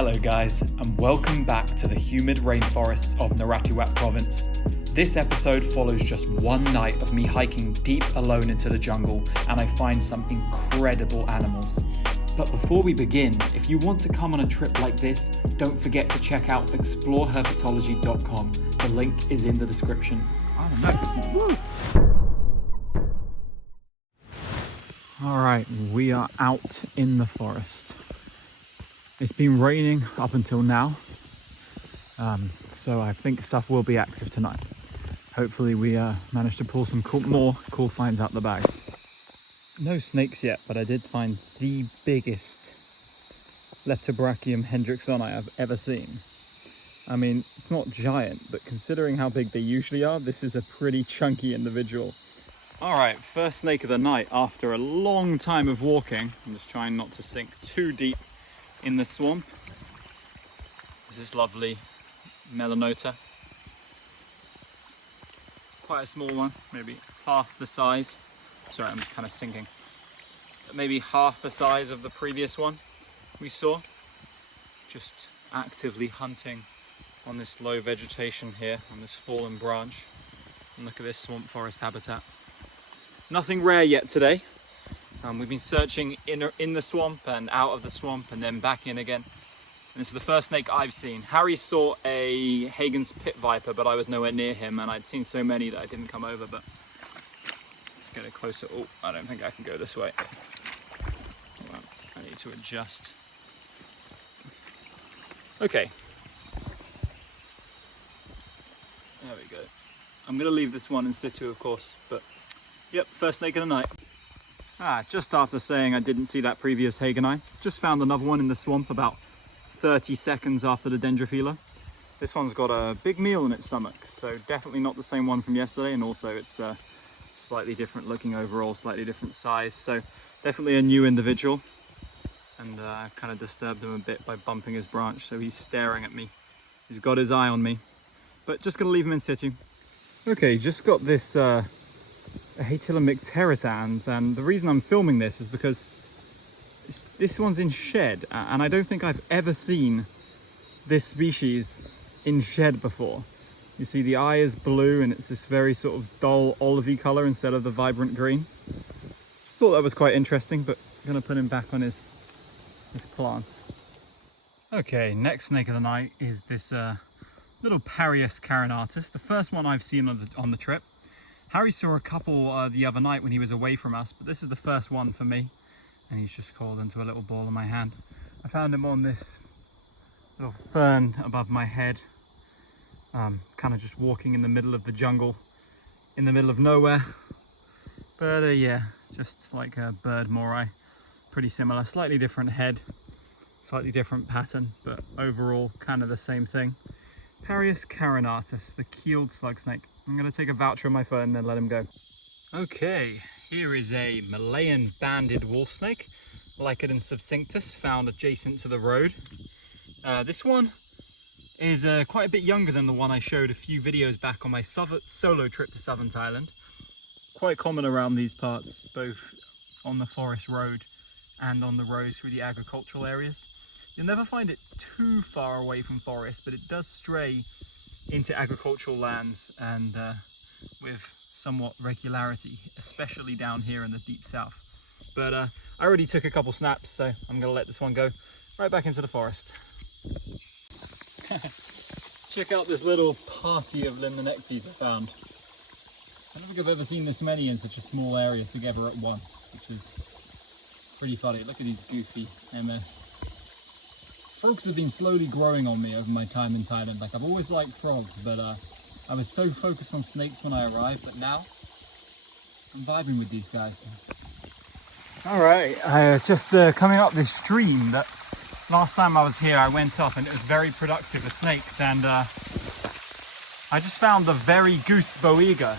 Hello guys, and welcome back to the humid rainforests of Narathiwat province. This episode follows just one night of me hiking deep alone into the jungle, and I find some incredible animals. But before we begin, if you want to come on a trip like this, don't forget to check out exploreherpetology.com. The link is in the description. Alright, we are out in the forest. It's been raining up until now, so I think stuff will be active tonight. Hopefully we manage to pull some more cool finds out the bag. No snakes yet, but I did find the biggest Leptobrachium hendricksoni I've ever seen. I mean, it's not giant, but considering how big they usually are, this is a pretty chunky individual. Alright, first snake of the night after a long time of walking. I'm just trying not to sink too deep in the swamp. There's this lovely melanota. Quite a small one, maybe half the size. Sorry, I'm kind of sinking. But maybe half the size of the previous one we saw. Just actively hunting on this low vegetation here, on this fallen branch. And look at this swamp forest habitat. Nothing rare yet today. We've been searching in the swamp and out of the swamp and then back in again. And this is the first snake I've seen. Harry saw a Hagen's pit viper, but I was nowhere near him, and I'd seen so many that I didn't come over. But let's get it closer. Oh, I don't think I can go this way. Hold on, I need to adjust. Okay. There we go. I'm gonna leave this one in situ, of course, but yep, first snake of the night. Just after saying I didn't see that previous Hageni, just found another one in the swamp about 30 seconds after the Dendrophila. This one's got a big meal in its stomach, so definitely not the same one from yesterday, and also it's slightly different looking overall, slightly different size, so definitely a new individual. And I kind of disturbed him a bit by bumping his branch, so he's staring at me. He's got his eye on me, but just gonna leave him in situ. Okay, just got this Hatilomycteritans, and the reason I'm filming this is because this one's in shed, and I don't think I've ever seen this species in shed before. You see the eye is blue and it's this very sort of dull olivey color instead of the vibrant green. Just thought that was quite interesting, but I'm gonna put him back on his plant. Okay, next snake of the night is this little Parius carinatus, the first one I've seen on the trip. Harry saw a couple the other night when he was away from us, but this is the first one for me, and he's just crawled into a little ball in my hand. I found him on this little fern above my head, kind of just walking in the middle of the jungle, in the middle of nowhere. But yeah, just like a bird morai, pretty similar, slightly different head, slightly different pattern, but overall kind of the same thing. Parius carinatus, the keeled slug snake. I'm going to take a voucher on my phone and then let him go. Okay, here is a Malayan banded wolf snake, Lycodon subcinctus, found adjacent to the road. This one is quite a bit younger than the one I showed a few videos back on my solo trip to southern Thailand. Quite common around these parts, both on the forest road and on the roads through the agricultural areas. You'll never find it too far away from forest, but it does stray into agricultural lands and with somewhat regularity, especially down here in the deep south. But I already took a couple snaps, so I'm going to let this one go right back into the forest. Check out this little party of Limnonectes I found. I don't think I've ever seen this many in such a small area together at once, which is pretty funny. Look at these goofy MS. Frogs have been slowly growing on me over my time in Thailand. Like, I've always liked frogs, but I was so focused on snakes when I arrived, but now I'm vibing with these guys. Alright, just coming up this stream that last time I was here I went up and it was very productive with snakes, and I just found the very goose boiga.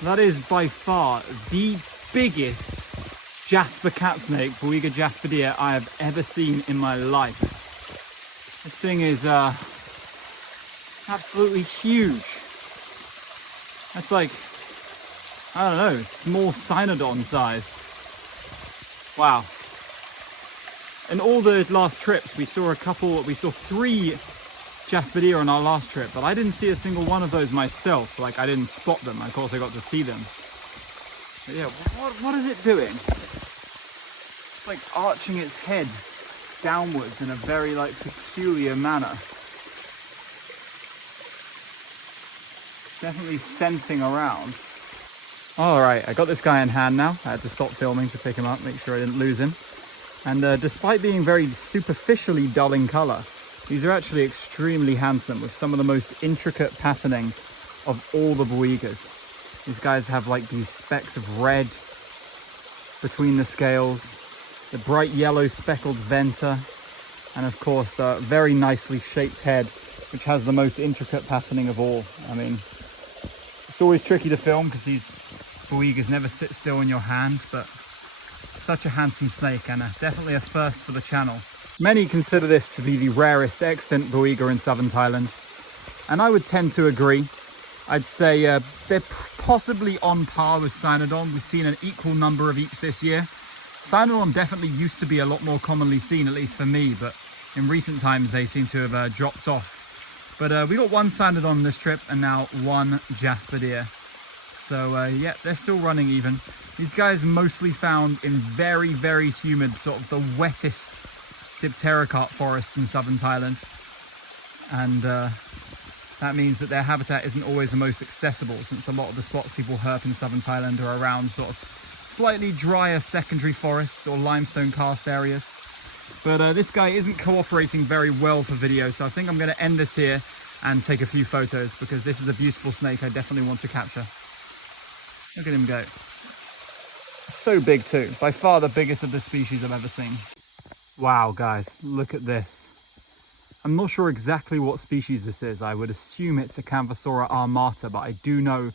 That is by far the biggest Jasper cat snake, Boiga jasperia, I have ever seen in my life. This thing is absolutely huge. That's like, I don't know, small cynodon sized. Wow. In all the last trips, we saw three Jasper deer on our last trip, but I didn't see a single one of those myself. Like, I didn't spot them. Of course, I got to see them. But yeah, what is it doing? It's like arching its head downwards in a very like peculiar manner. Definitely scenting around. All right, I got this guy in hand now. I had to stop filming to pick him up, make sure I didn't lose him. And despite being very superficially dull in color, these are actually extremely handsome with some of the most intricate patterning of all the boigas. These guys have like these specks of red between the scales, the bright yellow speckled venter, and of course the very nicely shaped head, which has the most intricate patterning of all. I mean, it's always tricky to film because these boigas never sit still in your hand, but such a handsome snake and definitely a first for the channel. Many consider this to be the rarest extant boiga in southern Thailand, and I would tend to agree. I'd say they're possibly on par with Cynodon. We've seen an equal number of each this year. Cynodon definitely used to be a lot more commonly seen, at least for me, but in recent times they seem to have dropped off. But we got one Cynodon on this trip and now one Jasper deer. So yeah, they're still running even. These guys mostly found in very, very humid, sort of the wettest dipterocarp forests in southern Thailand. And that means that their habitat isn't always the most accessible, since a lot of the spots people herp in southern Thailand are around sort of slightly drier secondary forests or limestone karst areas. But this guy isn't cooperating very well for video, so I think I'm going to end this here and take a few photos, because this is a beautiful snake I definitely want to capture. Look at him go. So big too. By far the biggest of the species I've ever seen. Wow, guys, look at this. I'm not sure exactly what species this is. I would assume it's a Acanthosauria armata, but I do know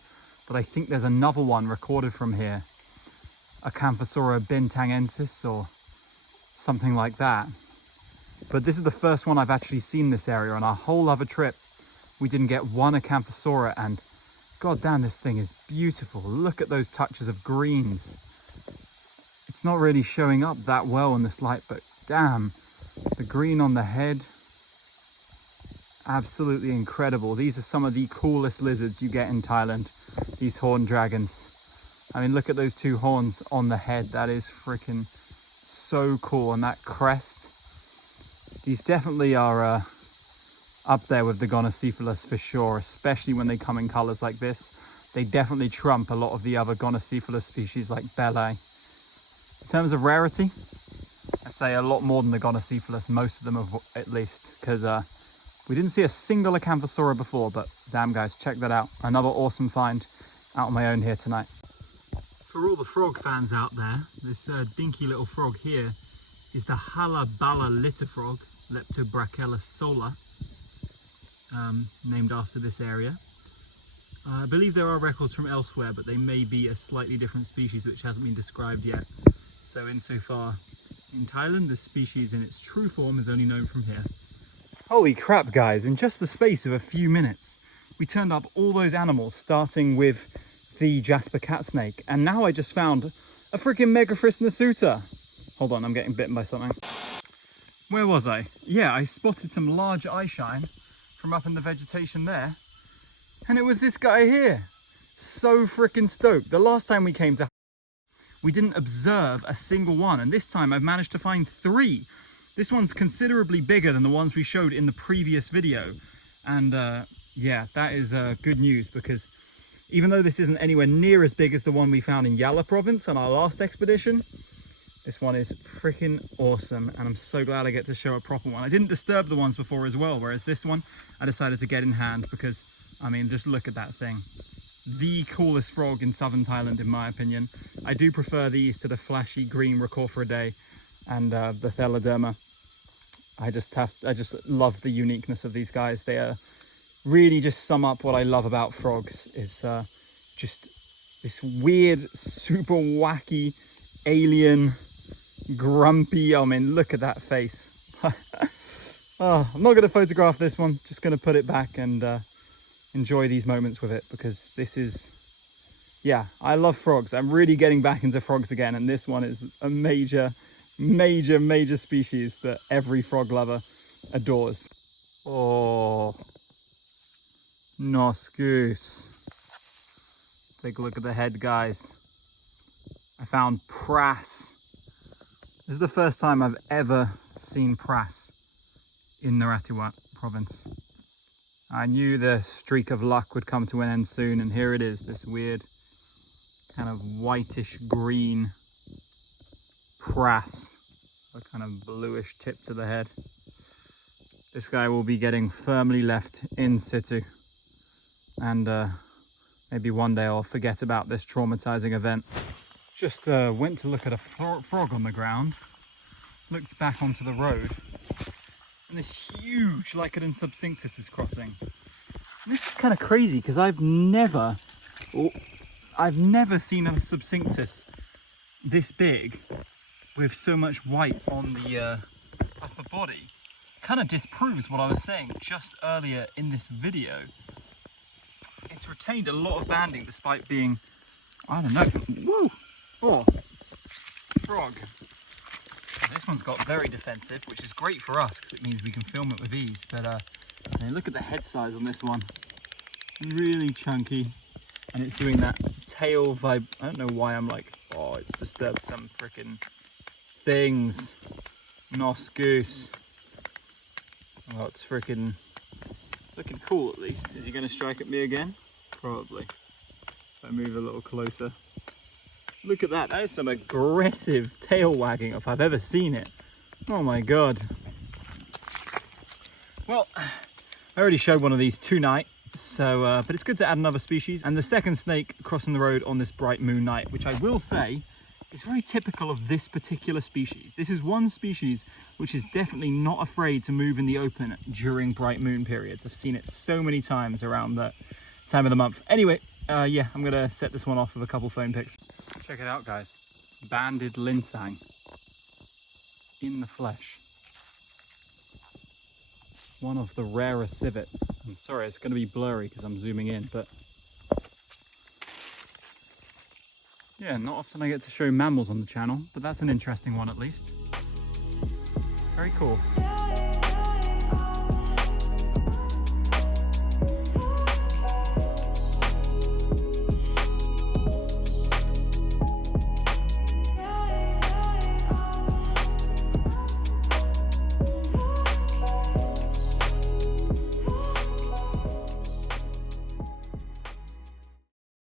that I think there's another one recorded from here. Acanthosauria bintangensis or something like that. But this is the first one I've actually seen in this area. On our whole other trip, we didn't get one Acanthosauria, and god damn, this thing is beautiful. Look at those touches of greens. It's not really showing up that well in this light, but damn, the green on the head, absolutely incredible. These are some of the coolest lizards you get in Thailand, these horned dragons. I mean, look at those two horns on the head. That is freaking so cool. And that crest, these definitely are up there with the Gonocephalus for sure, especially when they come in colors like this. They definitely trump a lot of the other Gonocephalus species like Belay. In terms of rarity, I say a lot more than the Gonocephalus, most of them have, at least, because we didn't see a single Acanthosauria before, but damn guys, check that out. Another awesome find out on my own here tonight. For all the frog fans out there, this dinky little frog here is the Halabala litter frog, Leptobrachella sola, named after this area. I believe there are records from elsewhere, but they may be a slightly different species which hasn't been described yet. So insofar, in Thailand, the species in its true form is only known from here. Holy crap, guys, in just the space of a few minutes, we turned up all those animals, starting with the Jasper cat snake, and now I just found a freaking Megaphris nasuta. Hold on, I'm getting bitten by something. Where was I? Yeah, I spotted some large eyeshine from up in the vegetation there, and it was this guy here. So freaking stoked. The last time we came to, we didn't observe a single one, and this time I've managed to find 3. This one's considerably bigger than the ones we showed in the previous video, and yeah, that is good news, because even though this isn't anywhere near as big as the one we found in Yala province on our last expedition, this one is freaking awesome, and I'm so glad I get to show a proper one. I didn't disturb the ones before as well, whereas this one I decided to get in hand because, I mean, just look at that thing. The coolest frog in southern Thailand, in my opinion. I do prefer these to the flashy green Rhacophoridae and the Theladerma. I just love the uniqueness of these guys. They are really just sum up what I love about frogs, is just this weird, super wacky, alien, grumpy, I mean, look at that face. Oh, I'm not going to photograph this one, just going to put it back and enjoy these moments with it, because this is, yeah, I love frogs. I'm really getting back into frogs again, and this one is a major major species that every frog lover adores. Oh, nos goose. Take a look at the head, guys. I found prass. This is the first time I've ever seen prass in Narathiwat province. I knew the streak of luck would come to an end soon, and here it is, this weird kind of whitish green prass, a kind of bluish tip to the head. This guy will be getting firmly left in situ, and maybe one day I'll forget about this traumatizing event. Just went to look at a frog on the ground, looked back onto the road, and this huge Lycodon subcinctus is crossing. And this is kind of crazy because I've never seen a subcinctus this big with so much white on the upper body. Kind of disproves what I was saying just earlier in this video. It's retained a lot of banding despite being, I don't know, woo! Oh, frog. This one's got very defensive, which is great for us because it means we can film it with ease. But look at the head size on this one. Really chunky. And it's doing that tail vibe. I don't know why I'm like, oh, it's disturbed some freaking things. Nos goose. Oh, it's freaking looking cool at least. Is he going to strike at me again? Probably. If I move a little closer. Look at that, that is some aggressive tail wagging if I've ever seen it. Oh my god. Well, I already showed one of these tonight, so but it's good to add another species. And the second snake crossing the road on this bright moon night, which I will say is very typical of this particular species. This is one species which is definitely not afraid to move in the open during bright moon periods. I've seen it so many times around that time of the month. Anyway, yeah, I'm gonna set this one off with a couple phone pics. Check it out, guys. Banded linsang in the flesh. One of the rarer civets. I'm sorry, it's gonna be blurry because I'm zooming in, but yeah, not often I get to show mammals on the channel, but that's an interesting one at least. Very cool.